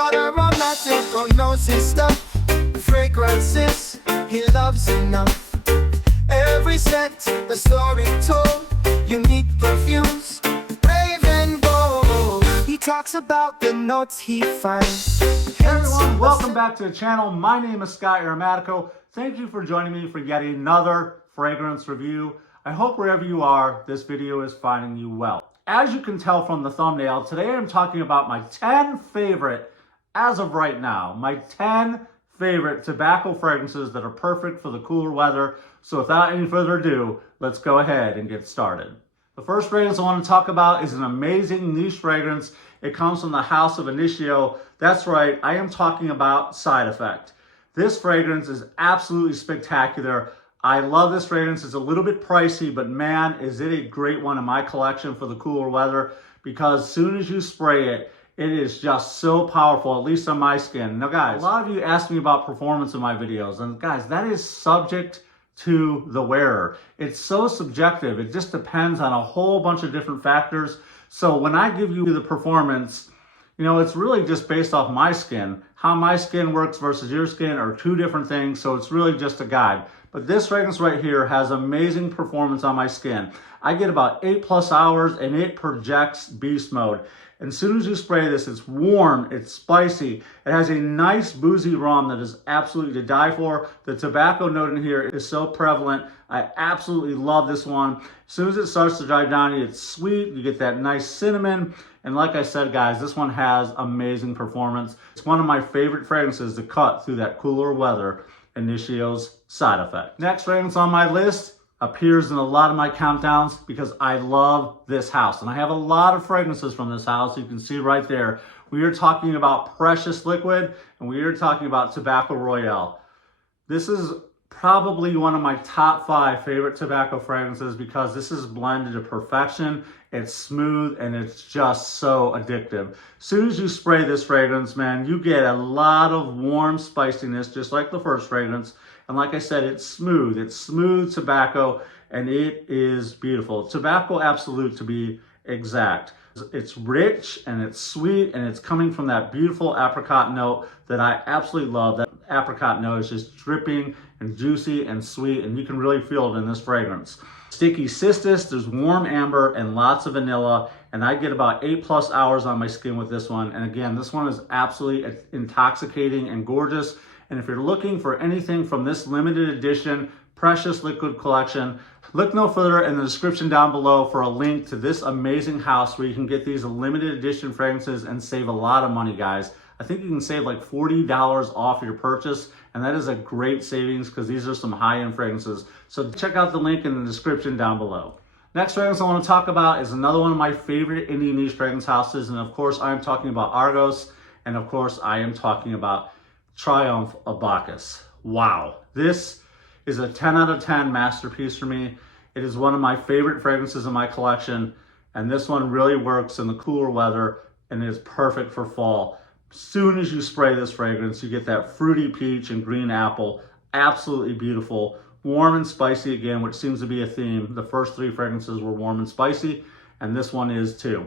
got Aromatico, knows his stuff. Fragrances, he loves enough. Every scent, a story told. Unique perfumes, brave and bold. He talks about the notes he finds. Hey everyone, welcome back to the channel. My name is Scott Aromatico. Thank you for joining me for yet another fragrance review. I hope wherever you are, this video is finding you well. As you can tell from the thumbnail, today I'm talking about my 10 favorite, as of right now, my 10 favorite tobacco fragrances that are perfect for the cooler weather. So without any further ado, let's go ahead and get started. The first fragrance I want to talk about is an amazing niche fragrance. It comes from the house of Antio. That's right, I am talking about Side Effect. This fragrance is absolutely spectacular. I love this fragrance. It's a little bit pricey, but man, is it a great one in my collection for the cooler weather, because as soon as you spray it, it is just so powerful, at least on my skin. Now guys, a lot of you ask me about performance in my videos, and guys, that is subject to the wearer. It's so subjective. It just depends on a whole bunch of different factors. So when I give you the performance, you know, it's really just based off my skin. How my skin works versus your skin are two different things, so it's really just a guide. But this fragrance right here has amazing performance on my skin. I get about 8+ hours and it projects beast mode. And as soon as you spray this, it's warm, it's spicy. It has a nice boozy rum that is absolutely to die for. The tobacco note in here is so prevalent. I absolutely love this one. As soon as it starts to dry down, it's sweet. You get that nice cinnamon. And like I said, guys, this one has amazing performance. It's one of my favorite fragrances to cut through that cooler weather. Antio's Side Effect. Next fragrance on my list appears in a lot of my countdowns because I love this house. And I have a lot of fragrances from this house. You can see right there. We are talking about Precious Liquid, and we are talking about Tobacco Royale. This is probably one of my top 5 favorite tobacco fragrances because this is blended to perfection. It's smooth and it's just so addictive. As soon as you spray this fragrance, man, you get a lot of warm spiciness, just like the first fragrance. And like I said, it's smooth tobacco, and it is beautiful. Tobacco Absolute, to be exact. It's rich and it's sweet, and it's coming from that beautiful apricot note that I absolutely love. That apricot note is just dripping and juicy and sweet, and you can really feel it in this fragrance. Sticky cistus, there's warm amber and lots of vanilla, and I get about 8+ hours on my skin with this one. And again, this one is absolutely intoxicating and gorgeous. And if you're looking for anything from this limited edition Precious Liquid collection, look no further in the description down below for a link to this amazing house where you can get these limited edition fragrances and save a lot of money, guys. I think you can save like $40 off your purchase, and that is a great savings because these are some high-end fragrances. So check out the link in the description down below. Next fragrance I want to talk about is another one of my favorite indie niche fragrance houses, and of course I am talking about Argos, and of course I am talking about Triumph of Bacchus. Wow, this is a 10 out of 10 masterpiece for me. It is one of my favorite fragrances in my collection, and this one really works in the cooler weather and is perfect for fall. As soon as you spray this fragrance, you get that fruity peach and green apple. Absolutely beautiful. Warm and spicy again, which seems to be a theme. The first 3 fragrances were warm and spicy, and this one is too.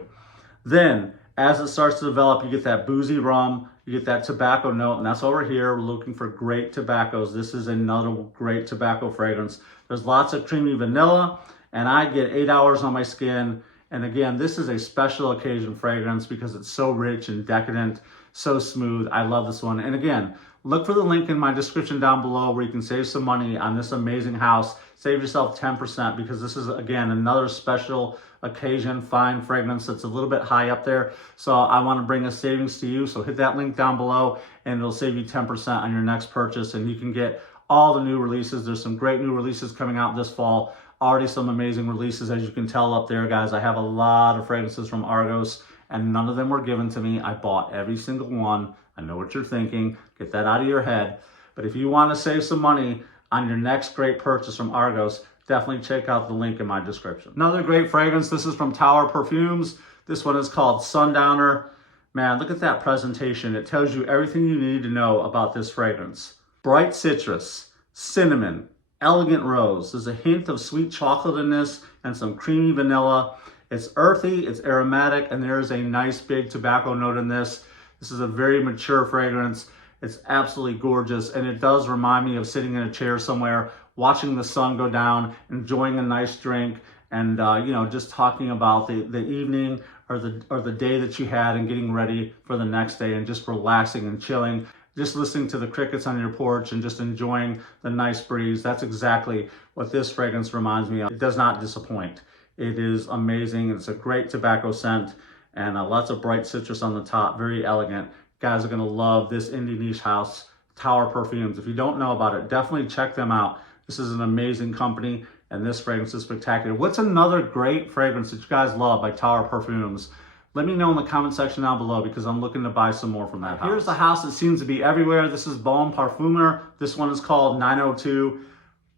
Then, as it starts to develop, you get that boozy rum, you get that tobacco note, and that's over here. We're looking for great tobaccos. This is another great tobacco fragrance. There's lots of creamy vanilla, and I get 8 hours on my skin. And again, this is a special occasion fragrance because it's so rich and decadent, so smooth. I love this one. And again, look for the link in my description down below where you can save some money on this amazing house. Save yourself 10% because this is, again, another special occasion fine fragrance that's a little bit high up there. So I want to bring a savings to you. So hit that link down below and it'll save you 10% on your next purchase, and you can get all the new releases. There's some great new releases coming out this fall. Already some amazing releases, as you can tell up there, guys. I have a lot of fragrances from Argos, and none of them were given to me. I bought every single one. I know what you're thinking. Get that out of your head. But if you want to save some money on your next great purchase from Argos, definitely check out the link in my description. Another great fragrance. This is from Tower Perfumes. This one is called Sundowner. Man, look at that presentation. It tells you everything you need to know about this fragrance. Bright citrus, cinnamon, elegant rose. There's a hint of sweet chocolate in this and some creamy vanilla. It's earthy, it's aromatic, and there's a nice big tobacco note in this. This is a very mature fragrance. It's absolutely gorgeous, and it does remind me of sitting in a chair somewhere, watching the sun go down, enjoying a nice drink, and you know, just talking about the evening or the day that you had and getting ready for the next day and just relaxing and chilling, just listening to the crickets on your porch and just enjoying the nice breeze. That's exactly what this fragrance reminds me of. It does not disappoint. It is amazing. It's a great tobacco scent and lots of bright citrus on the top, very elegant. You guys are gonna love this indie niche house, Tower Perfumes. If you don't know about it, definitely check them out. This is an amazing company, and this fragrance is spectacular. What's another great fragrance that you guys love by Tower Perfumes? Let me know in the comment section down below, because I'm looking to buy some more from that house. Here's the house that seems to be everywhere. This is Bourbon Parfumer. This one is called 902.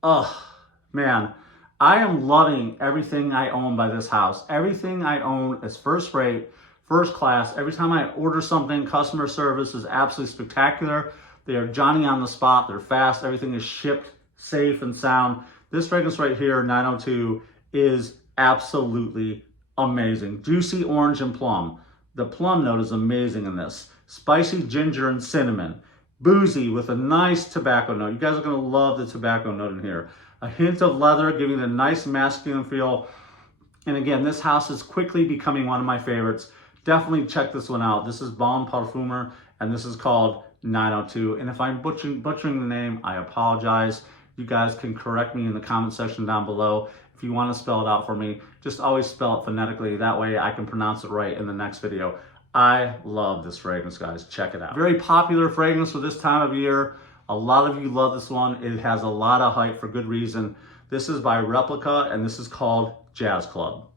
Oh, man. I am loving everything I own by this house. Everything I own is first rate, first class. Every time I order something, customer service is absolutely spectacular. They are Johnny on the spot. They're fast. Everything is shipped safe and sound. This fragrance right here, 902, is absolutely amazing. Juicy orange and plum. The plum note is amazing in this. Spicy ginger and cinnamon. Boozy with a nice tobacco note. You guys are going to love the tobacco note in here. A hint of leather, giving it a nice masculine feel. And again, this house is quickly becoming one of my favorites. Definitely check this one out. This is Bourbon Parfumer, and this is called 902. And if I'm butchering the name, I apologize. You guys can correct me in the comment section down below. If you want to spell it out for me, just always spell it phonetically. That way I can pronounce it right in the next video. I love this fragrance, guys. Check it out. Very popular fragrance for this time of year. A lot of you love this one. It has a lot of hype for good reason. This is by Replica, and this is called Jazz Club.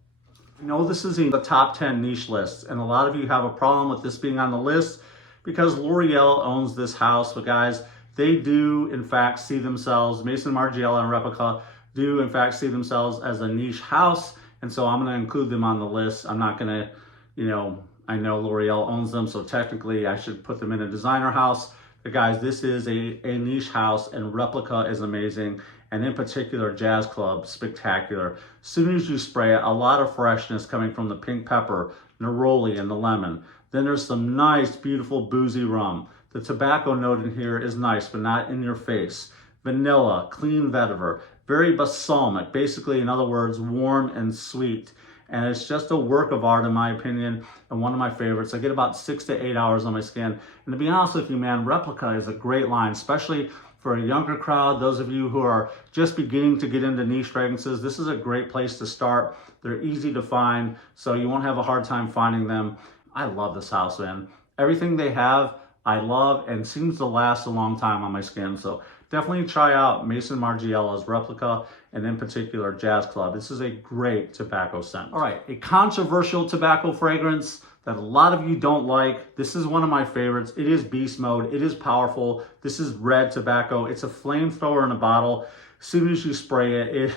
You know, this is in the top 10 niche lists, and a lot of you have a problem with this being on the list because L'Oreal owns this house. But guys, they do in fact see themselves, Maison Margiela and Replica do in fact see themselves as a niche house, and so I'm going to include them on the list. I'm not going to, you know, I know L'Oreal owns them, so technically I should put them in a designer house. But guys, this is a niche house, and Replica is amazing. And in particular, Jazz Club, spectacular. As soon as you spray it, a lot of freshness coming from the pink pepper, neroli, and the lemon. Then there's some nice, beautiful, boozy rum. The tobacco note in here is nice, but not in your face. Vanilla, clean vetiver, very balsamic. Basically, in other words, warm and sweet. And it's just a work of art, in my opinion, and one of my favorites. I get about 6 to 8 hours on my skin. And to be honest with you, man, Replica is a great line, especially for a younger crowd. Those of you who are just beginning to get into niche fragrances, this is a great place to start. They're easy to find, so you won't have a hard time finding them. I love this house, man. Everything they have, I love, and seems to last a long time on my skin. So definitely try out Maison Margiela's Replica, and in particular Jazz Club. This is a great tobacco scent. All right, a controversial tobacco fragrance that a lot of you don't like. This is one of my favorites. It is beast mode. It is powerful. This is red tobacco. It's a flamethrower in a bottle. As soon as you spray it,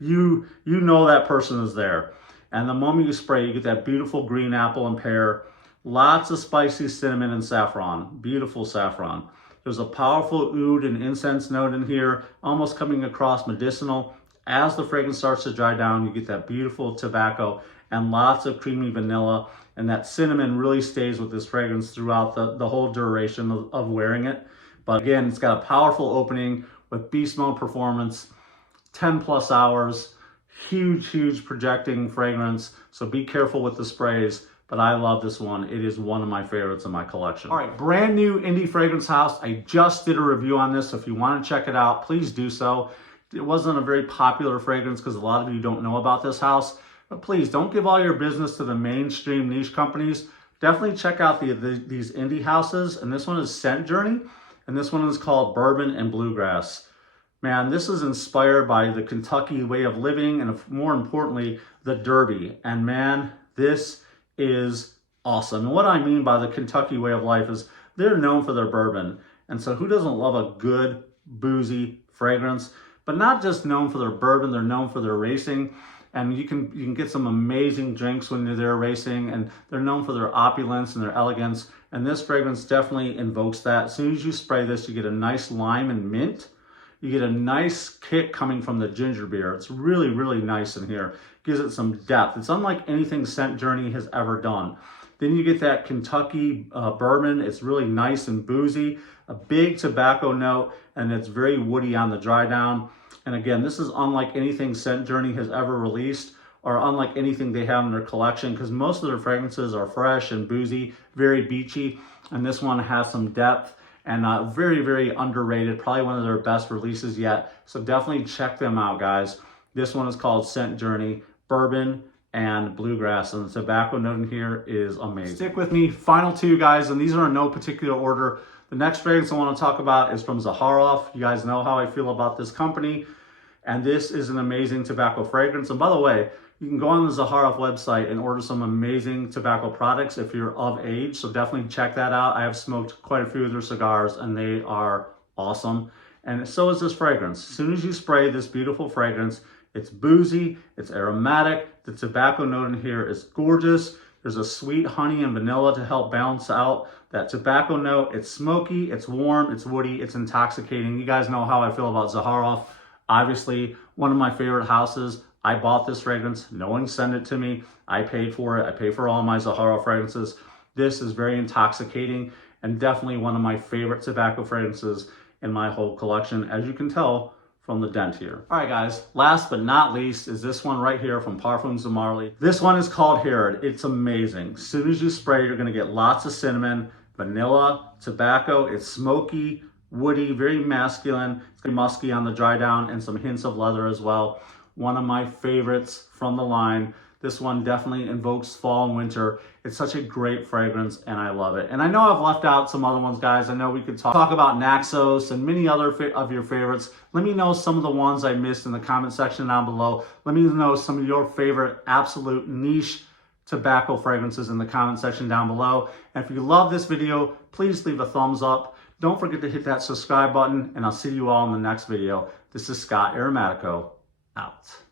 you know that person is there. And the moment you spray, you get that beautiful green apple and pear. Lots of spicy cinnamon and saffron. Beautiful saffron. There's a powerful oud and incense note in here, almost coming across medicinal. As the fragrance starts to dry down, you get that beautiful tobacco and lots of creamy vanilla. And that cinnamon really stays with this fragrance throughout the whole duration of wearing it. But again, it's got a powerful opening with beast mode performance, 10 plus hours, huge projecting fragrance. So be careful with the sprays. But I love this one. It is one of my favorites in my collection. All right, brand new indie fragrance house. I just did a review on this. So if you want to check it out, please do so. It wasn't a very popular fragrance because a lot of you don't know about this house. But please don't give all your business to the mainstream niche companies. Definitely check out these indie houses. And this one is Scent Journey. And this one is called Bourbon and Bluegrass. Man, this is inspired by the Kentucky way of living and more importantly, the Derby. And man, this is awesome. And what I mean by the Kentucky way of life is they're known for their bourbon. And so who doesn't love a good, boozy fragrance? But not just known for their bourbon, they're known for their racing. And you can get some amazing drinks when you're there racing. And they're known for their opulence and their elegance. And this fragrance definitely invokes that. As soon as you spray this, you get a nice lime and mint. You get a nice kick coming from the ginger beer. It's really nice in here. Gives it some depth. It's unlike anything Scent Journey has ever done. Then you get that Kentucky bourbon. It's really nice and boozy, a big tobacco note, and it's very woody on the dry down. And again, this is unlike anything Scent Journey has ever released, or unlike anything they have in their collection, because most of their fragrances are fresh and boozy, very beachy, and this one has some depth and very, very underrated, probably one of their best releases yet. So definitely check them out, guys. This one is called Scent Journey, Bourbon and Bluegrass, and the tobacco note in here is amazing. Stick with me, final two, guys, and these are in no particular order. The next fragrance I want to talk about is from Zaharoff. You guys know how I feel about this company, and this is an amazing tobacco fragrance. And by the way, you can go on the Zaharoff website and order some amazing tobacco products if you're of age, so definitely check that out. I have smoked quite a few of their cigars, and they are awesome. And so is this fragrance. As soon as you spray this beautiful fragrance, it's boozy, it's aromatic, the tobacco note in here is gorgeous. There's a sweet honey and vanilla to help balance out that tobacco note. It's smoky, it's warm, it's woody, it's intoxicating. You guys know how I feel about Zaharoff. Obviously, one of my favorite houses. I bought this fragrance, no one sent it to me. I paid for it, I pay for all my Zaharoff fragrances. This is very intoxicating and definitely one of my favorite tobacco fragrances in my whole collection, as you can tell from the dent here. All right, guys, last but not least is this one right here from Perfumes de Marly. This one is called Herod. It's amazing. As soon as you spray, you're gonna get lots of cinnamon, vanilla, tobacco. It's smoky, woody, very masculine. It's gonna be musky on the dry down and some hints of leather as well. One of my favorites from the line. This one definitely invokes fall and winter. It's such a great fragrance and I love it. And I know I've left out some other ones, guys. I know we could talk about Naxos and many other of your favorites. Let me know some of the ones I missed in the comment section down below. Let me know some of your favorite absolute niche tobacco fragrances in the comment section down below. And if you love this video, please leave a thumbs up. Don't forget to hit that subscribe button, and I'll see you all in the next video. This is Scott Aromatico, out.